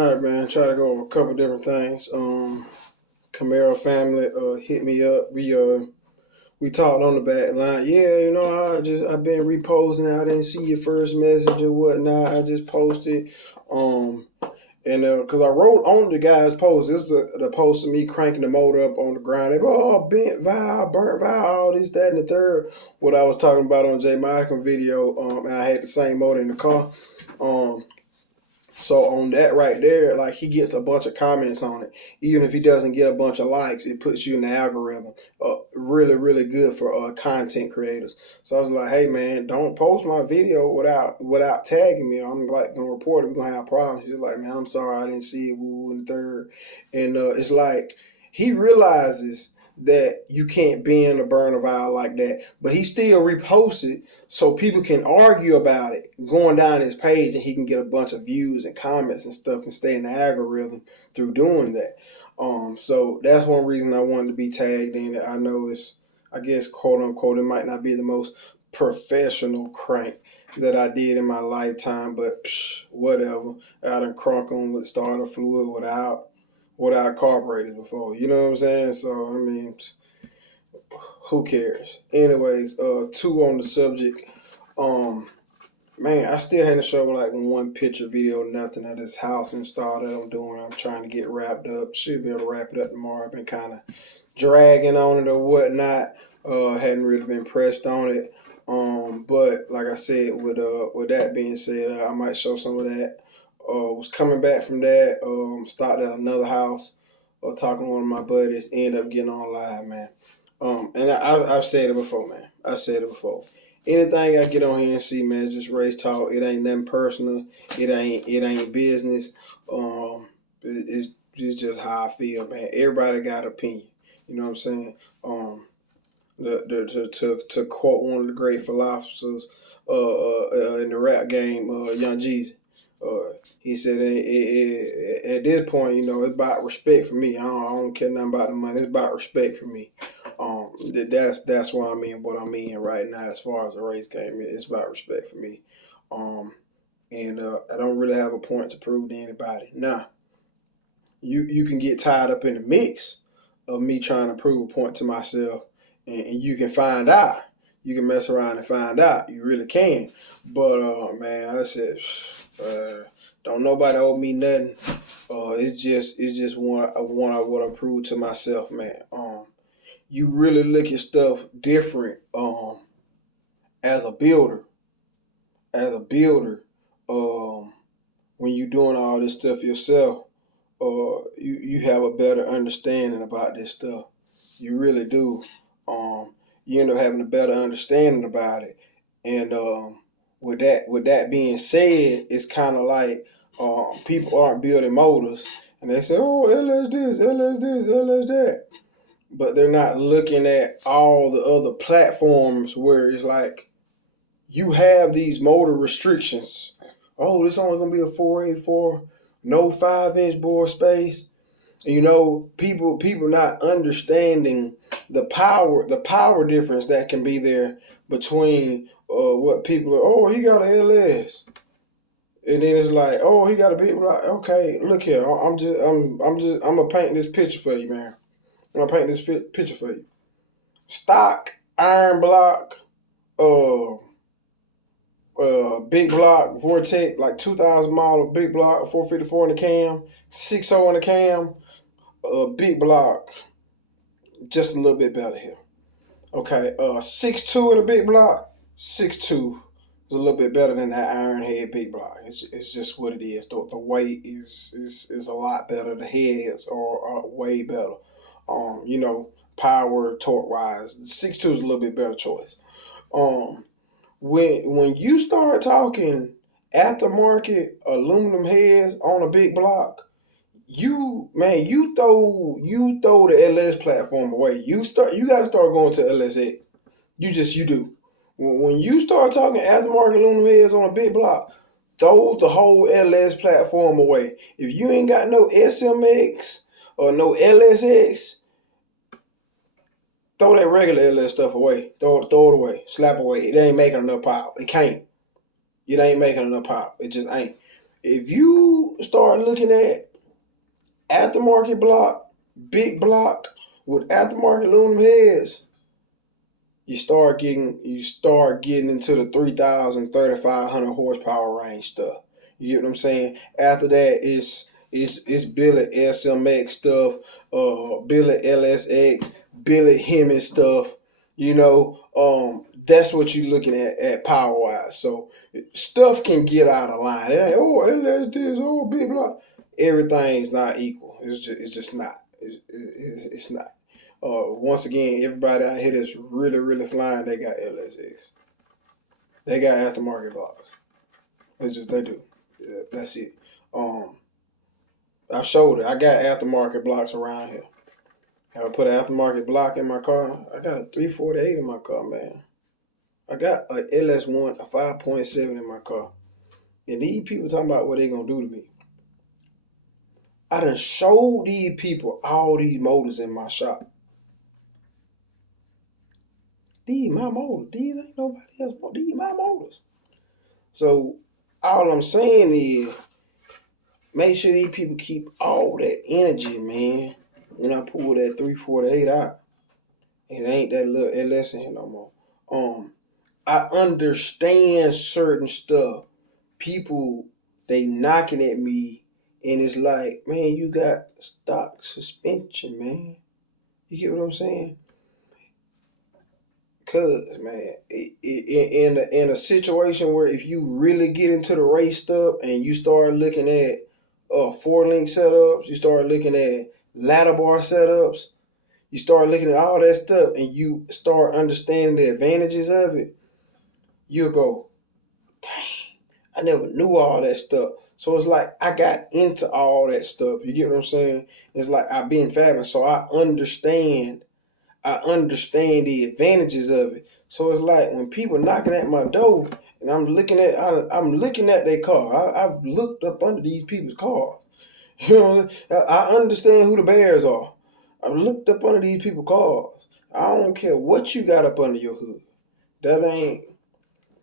All right, man. Try to go over a couple different things. Camaro family hit me up. We talked on the back line. Yeah, I've been reposting. I didn't see your first message or whatnot. I just posted. Um, because I wrote on the guy's post. This is the post of me cranking the motor up on the ground. They go, bent valve, burnt valve, all this, that, and the third. What I was talking about on Jay Michael video. And I had the same motor in the car. So on that right there, like he gets a bunch of comments on it. Even if he doesn't get a bunch of likes, it puts you in the algorithm. Really, really good for content creators. So I was like, hey man, don't post my video without tagging me. I'm like gonna report it. We're gonna have problems. He's like, man, I'm sorry, I didn't see it. Woo in the third, and it's like he realizes that you can't bend or burn a vial like that, but he still reposts it so people can argue about it going down his page, and he can get a bunch of views and comments and stuff and stay in the algorithm through doing that. So that's one reason I wanted to be tagged in it. I know it's, I guess, quote unquote, it might not be the most professional crank that I did in my lifetime, but whatever. I done crunk on with starter fluid without carburetors before. You know what I'm saying? So I mean, who cares? Anyways, two on the subject. Man, I still hadn't showed like one picture, video, nothing of this house install that I'm doing. I'm trying to get wrapped up. Should be able to wrap it up tomorrow. I've been kind of dragging on it or whatnot. Hadn't really been pressed on it. But like I said, with that being said, I might show some of that. Was coming back from that. Stopped at another house. Talking to one of my buddies. Ended up getting on live, man. And I've said it before, man. I've said it before. Anything I get on here and see, man, it's just race talk. It ain't nothing personal. It ain't business. It's just how I feel, man. Everybody got an opinion. You know what I'm saying? To quote one of the great philosophers in the rap game, Young Jeezy. He said, at this point, it's about respect for me. I don't care nothing about the money. It's about respect for me. That's what I mean. What I mean right now, as far as the race game, it's about respect for me. And I don't really have a point to prove to anybody. Now, you can get tied up in the mix of me trying to prove a point to myself, and you can find out. You can mess around and find out. You really can. But man, I said, don't nobody owe me nothing. It's just one I want to prove to myself, man. You really look at stuff different. As a builder, when you're doing all this stuff yourself, you have a better understanding about this stuff. You really do. You end up having a better understanding about it. And with that being said, it's kind of like people aren't building motors, and they say, oh, LS this, LS this, LS that. But they're not looking at all the other platforms where it's like you have these motor restrictions. Oh, this only gonna be a 484, no 5-inch bore space. People not understanding the power difference that can be there between what people are. Oh, he got an LS, and then it's like, oh, he got a big block. Okay, look here, I'm gonna paint this picture for you, man. I'm gonna paint this picture for you. Stock iron block, big block Vortec, like 2000 model big block, 454 in the cam, 6.0 in the cam, big block, just a little bit better here. Okay, 6.2 in the big block, 6.2 is a little bit better than that iron head big block. It's just what it is. The weight is a lot better. The heads are way better. Power, torque wise, 6.2 is a little bit better choice. When you start talking aftermarket aluminum heads on a big block, you throw the LS platform away. You gotta start going to LSX. You do. When you start talking aftermarket aluminum heads on a big block, throw the whole LS platform away. If you ain't got no SMX or no LSX, throw that regular LS stuff away. Throw it away. Slap away. It ain't making enough power. It can't. It ain't making enough power. It just ain't. If you start looking at aftermarket block, big block with aftermarket aluminum heads, you start getting into the 3,000, 3,500 horsepower range stuff. You get what I'm saying? After that, it's Billet SMX stuff, Billet LSX, Billet Hemi stuff. That's what you're looking at power wise. So stuff can get out of line. It ain't, LS this, big block. Everything's not equal. It's just not. It's not. Once again, everybody out here that's really, really flying, they got LSX. They got aftermarket blocks. They do. Yeah, that's it. I showed it. I got aftermarket blocks around here. Have I put an aftermarket block in my car? I got a 348 in my car, man. I got a LS1, a 5.7 in my car. And these people talking about what they gonna do to me. I done showed these people all these motors in my shop. These my motors. These ain't nobody else. These my motors. So all I'm saying is, make sure these people keep all that energy, man. When I pull that 348 out, it ain't that little LS in here no more. I understand certain stuff. People, they knocking at me, and it's like, man, you got stock suspension, man. You get what I'm saying? Cause, man, in a situation where if you really get into the race stuff and you start looking at 4-link setups, you start looking at ladder bar setups, you start looking at all that stuff, and you start understanding the advantages of it, you'll go, dang, I never knew all that stuff. So it's like I got into all that stuff. You get what I'm saying? It's like I've been fabbing, so I understand the advantages of it. So it's like when people knocking at my door and I'm looking at their car. I've looked up under these people's cars. I understand who the bears are. I've looked up under these people's cars. I don't care what you got up under your hood.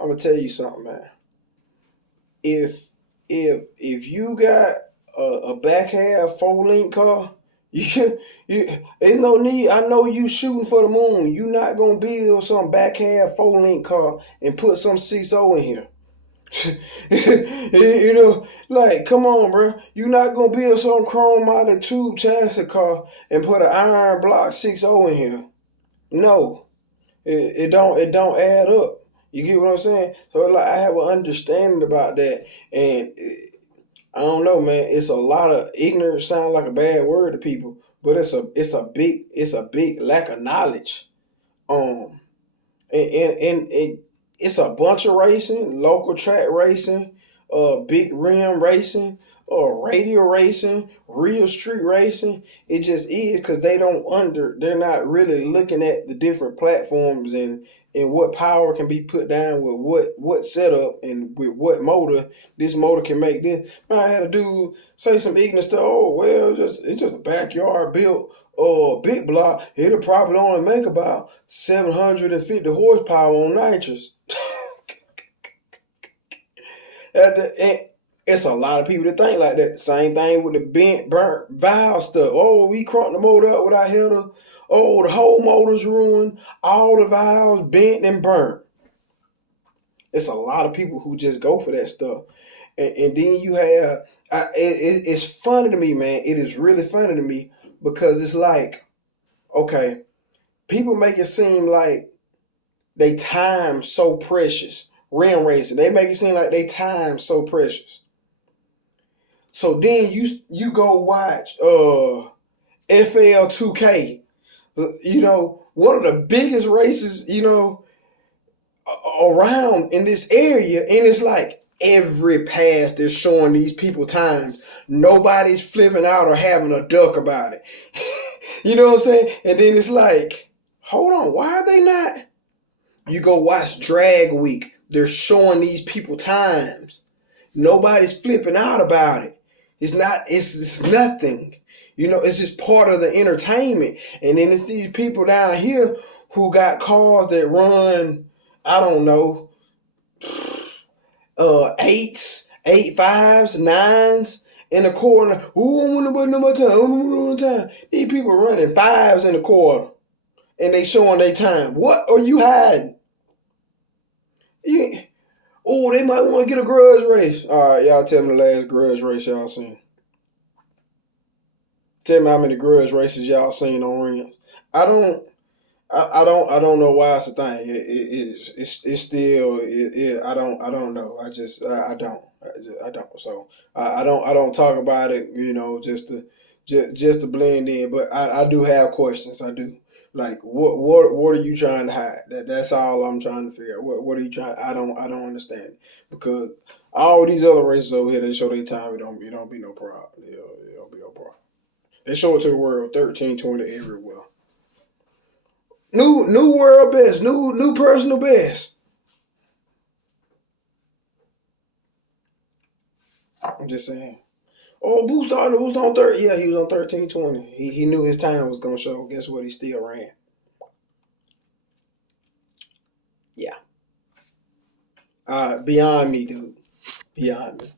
I'm gonna tell you something, man. If you got a back half 4-link car, there's no need. I know you shooting for the moon. You not gonna build some back half 4-link car and put some 6.0 in here. Like, come on, bro. You not gonna build some chrome mounted tube chassis car and put an iron block 6.0 in here. No, it don't add up. You get what I'm saying? So like I have an understanding about that, and I don't know, man. It's a lot of ignorance. Sound like a bad word to people, but it's a big lack of knowledge. And it's a bunch of racing, local track racing, big rim racing, radial racing, real street racing. It just is because they're not really looking at the different platforms and what power can be put down with what setup and with what motor. This motor can make this. I had a dude say some ignorant stuff. Oh, well, it's just a backyard built big block. It'll probably only make about 750 horsepower on nitrous. It's a lot of people that think like that. Same thing with the burnt valve stuff. Oh, we crunked the motor up without header. Oh, the whole motor's ruined. All the valves bent and burnt. It's a lot of people who just go for that stuff. And then you have, it's funny to me, man. It is really funny to me because it's like, okay, people make it seem like they time so precious. Rim racing, they make it seem like they time so precious. So then you go watch FL2K. One of the biggest races, around in this area, and it's like every pass they're showing these people times. Nobody's flipping out or having a duck about it. You know what I'm saying? And then it's like, hold on, why are they not? You go watch Drag Week. They're showing these people times. Nobody's flipping out about it. It's nothing. It's just part of the entertainment. And then it's these people down here who got cars that run, I don't know, 8s, 8 5s, 9s in the quarter. Ooh, I want to put no more time. I want no more time. These people running 5s in the quarter and they showing their time. What are you hiding? Oh, they might want to get a grudge race. All right, y'all tell me the last grudge race y'all seen. Tell me how many grudge races y'all seen on rims. I don't. I don't know why it's a thing. It's still I don't know. I don't. So I don't talk about it. Just to blend in. But I do have questions. I do. Like what are you trying to hide? That's all I'm trying to figure out. What are you trying? I don't understand it. Because all these other races over here, they show their time. It don't be no problem. It don't be no problem. They show it to the world 1320 everywhere. New world best, new personal best. I'm just saying. Oh, Boost on 30. Yeah, he was on 1320. He knew his time was gonna show. Guess what? He still ran. Yeah. Beyond me, dude. Beyond me.